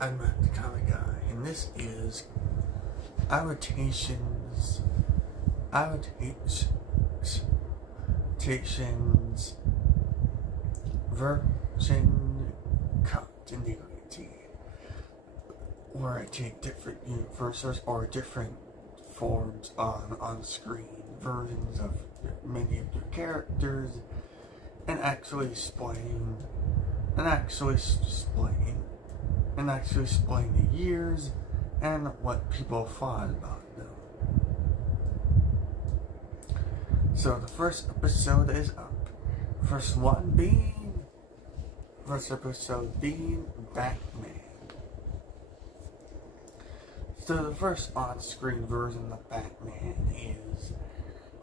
I'm Matt the Comic Guy, and this is adaptations version continuity, where I take different universes or different forms on screen versions of many of their characters and actually explain the years and what people thought about them. So the first episode is up. First episode being Batman. So the first on-screen version of Batman is,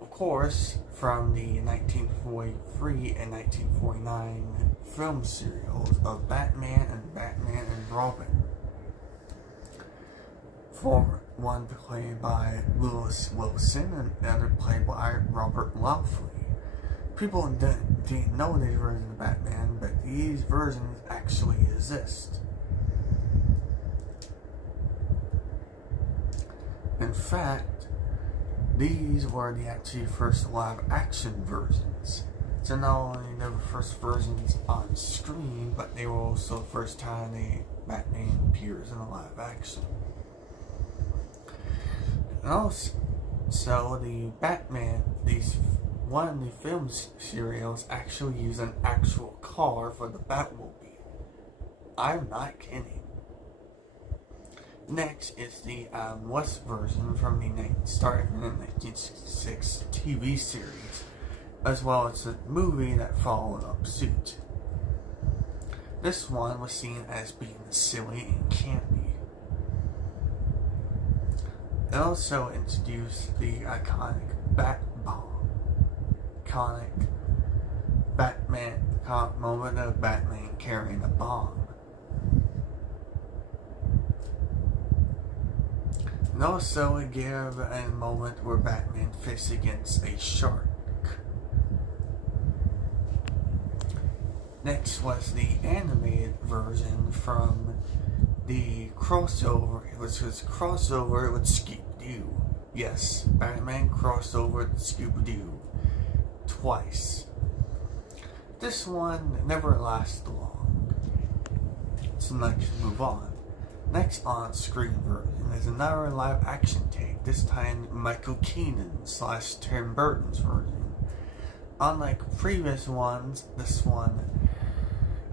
of course, from the 1943 and 1949 film serials of Batman and Robin. One played by Lewis Wilson and the other played by Robert Loughlin. People didn't know these versions of Batman, but these versions actually exist. In fact, these were the actually first live-action versions. So not only they were first versions on screen, but they were also the first time Batman appears in a live-action. And also, the Batman, one of the film serials actually used an actual car for the Batmobile. I'm not kidding. Next is the West version from the starting in the 1966 TV series, as well as the movie that followed up suit. This one was seen as being silly and campy. It also introduced the iconic moment of Batman carrying a bomb. And also it gave a moment where Batman faced against a shark. Next was the animated version from the crossover, which was crossover with Scooby-Doo. Yes, Batman crossover with Scooby-Doo twice. This one never lasted long. So let's move on. Next on-screen version is another live-action take, this time Michael Keaton/Tim Burton's version. Unlike previous ones, this one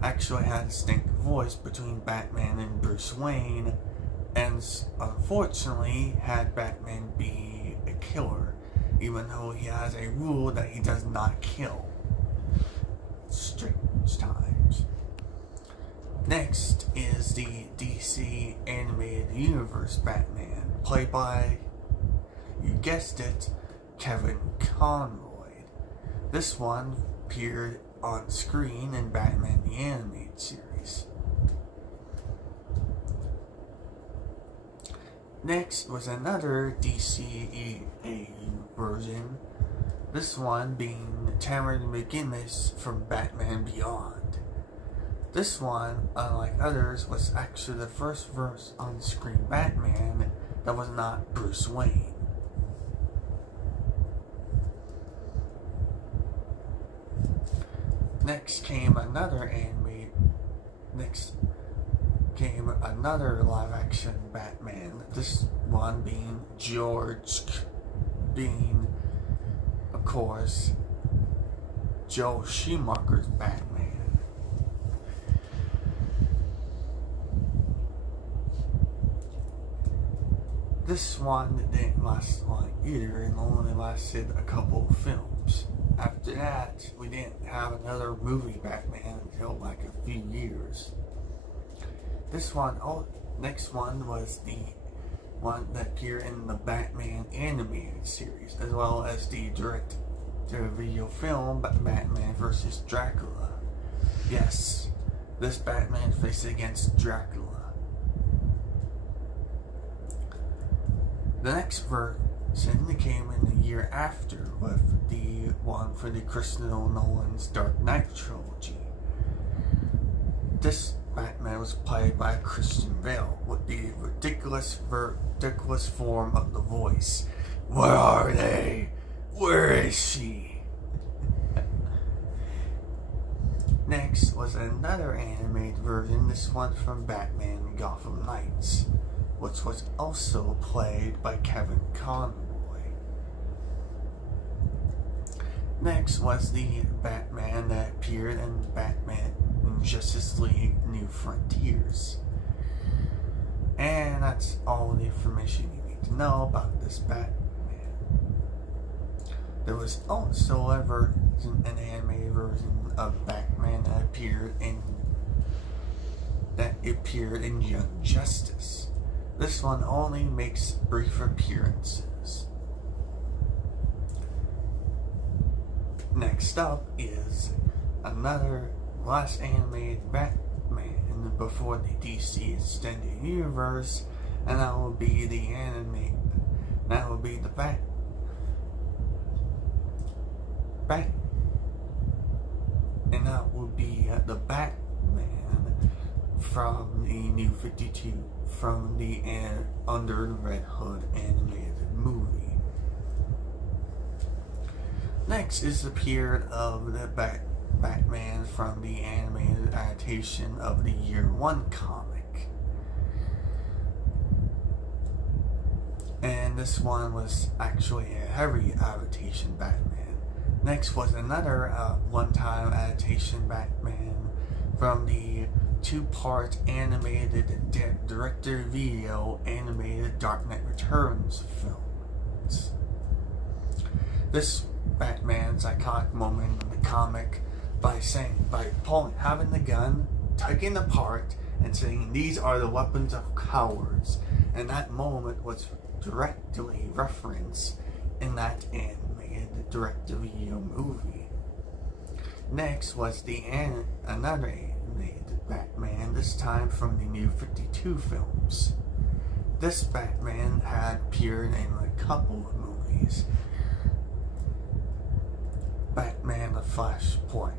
actually had a distinct voice between Batman and Bruce Wayne, and unfortunately had Batman be a killer, even though he has a rule that he does not kill. Strange times. Next is the DC Animated Universe Batman, played by, you guessed it, Kevin Conroy. This one appeared on screen in Batman the Animated Series. Next was another DCEU version, this one being Tamara McGinnis from Batman Beyond. This one, unlike others, was actually the first on-screen Batman that was not Bruce Wayne. Next came another live-action Batman. This one being of course, Joel Schumacher's Batman. This one didn't last long either, and only lasted a couple of films. After that, we didn't have another movie Batman until like a few years. Next one was the one that appeared in the Batman animated series, as well as the direct-to-video film Batman vs. Dracula. Yes, this Batman faced against Dracula. The next version came in the year after with the one for the Christopher Nolan's Dark Knight trilogy. This Batman was played by Christian Bale with the ridiculous form of the voice. Where are they? Where is she? Next was another animated version, this one from Batman Gotham Knights, which was also played by Kevin Conroy. Next was the Batman that appeared in Batman Justice League New Frontiers. And that's all the information you need to know about this Batman. There was also an animated version of Batman that appeared in Young Justice. This one only makes brief appearances. Next up is another last animated Batman before the DC Extended Universe, and that will be the the Batman from the New 52, from the Under the Red Hood animated movie. Next is the period of the Batman from the animated adaptation of the Year One comic. And this one was actually a heavy adaptation Batman. Next was another one-time adaptation Batman from the two-part animated direct-to-video animated Dark Knight Returns films. This Batman's iconic moment in the comic by having the gun, taking it apart, and saying, "These are the weapons of cowards." And that moment was directly referenced in that animated direct-to-video movie. Next was another animated Batman, this time from the New 52 films. This Batman had appeared in a couple of movies. Batman the Flashpoint,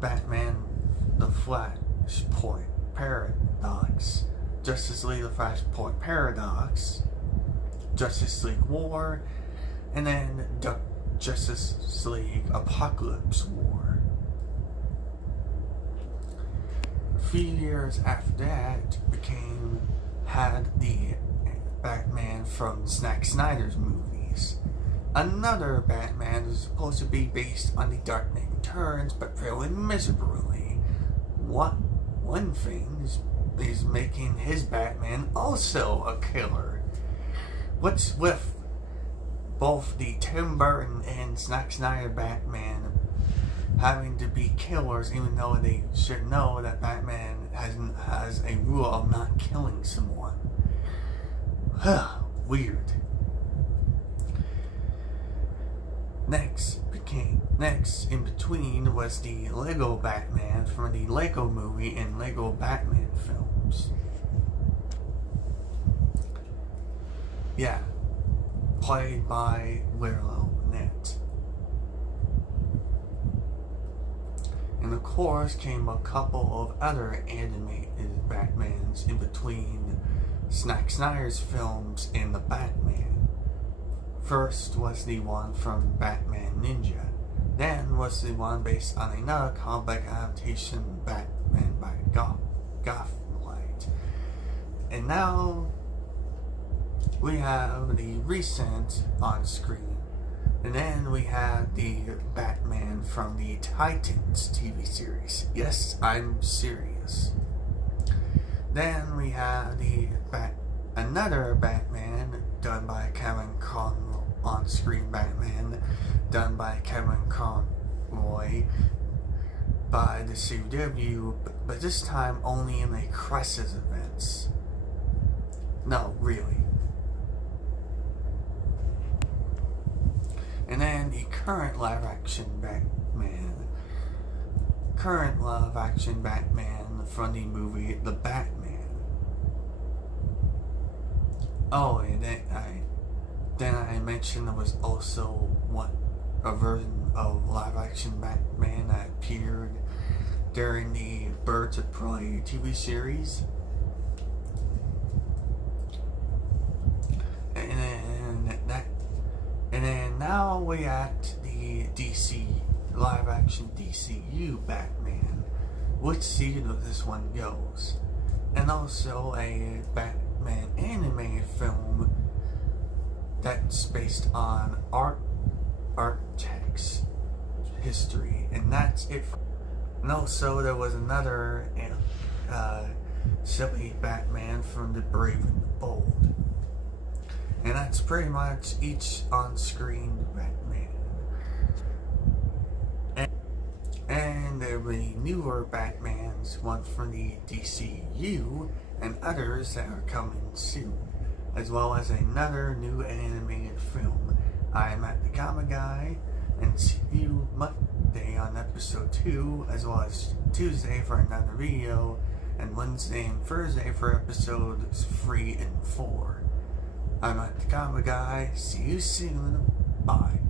Batman the Flashpoint Paradox, Justice League the Flashpoint Paradox, Justice League War, and then Justice League Apocalypse War. A few years after that, had the Batman from Zack Snyder's movies. Another Batman is supposed to be based on the Dark Knight Returns, but failing miserably. One thing is making his Batman also a killer. What's with both the Tim Burton and Zack Snyder Batman having to be killers, even though they should know that Batman has a rule of not killing someone? Weird. Next in between was the Lego Batman from the Lego Movie and Lego Batman films. Yeah, played by Willow Nett. And of course came a couple of other animated Batmans in between Zack Snyder's films and the Batman. First was the one from Batman Ninja. Then was the one based on another comic adaptation, Batman by Gotham Knight. And now we have the recent on screen. And then we have the Batman from the Titans TV series. Yes, I'm serious. Then we have another Batman done by Kevin Conroy, on-screen Batman done by Kevin Conroy by the CW, but this time only in the Crisis events. No, really. And then the current live-action Batman from the movie The Batman. Oh, and then I mentioned there was also a version of live-action Batman that appeared during the Birds of Prey TV series. And then now we at the DC live action DCU Batman. Which see this one goes. And also a Batman animated film that's based on Arctex history, and that's it. And also there was another silly Batman from The Brave and the Bold, and that's pretty much each on-screen Batman. And there will be newer Batmans, one from the DCU and others that are coming soon, as well as another new animated film. I am at the Comic Guy, and see you Monday on episode 2, as well as Tuesday for another video, and Wednesday and Thursday for episodes 3 and 4. I'm at the Comic Guy. See you soon. Bye.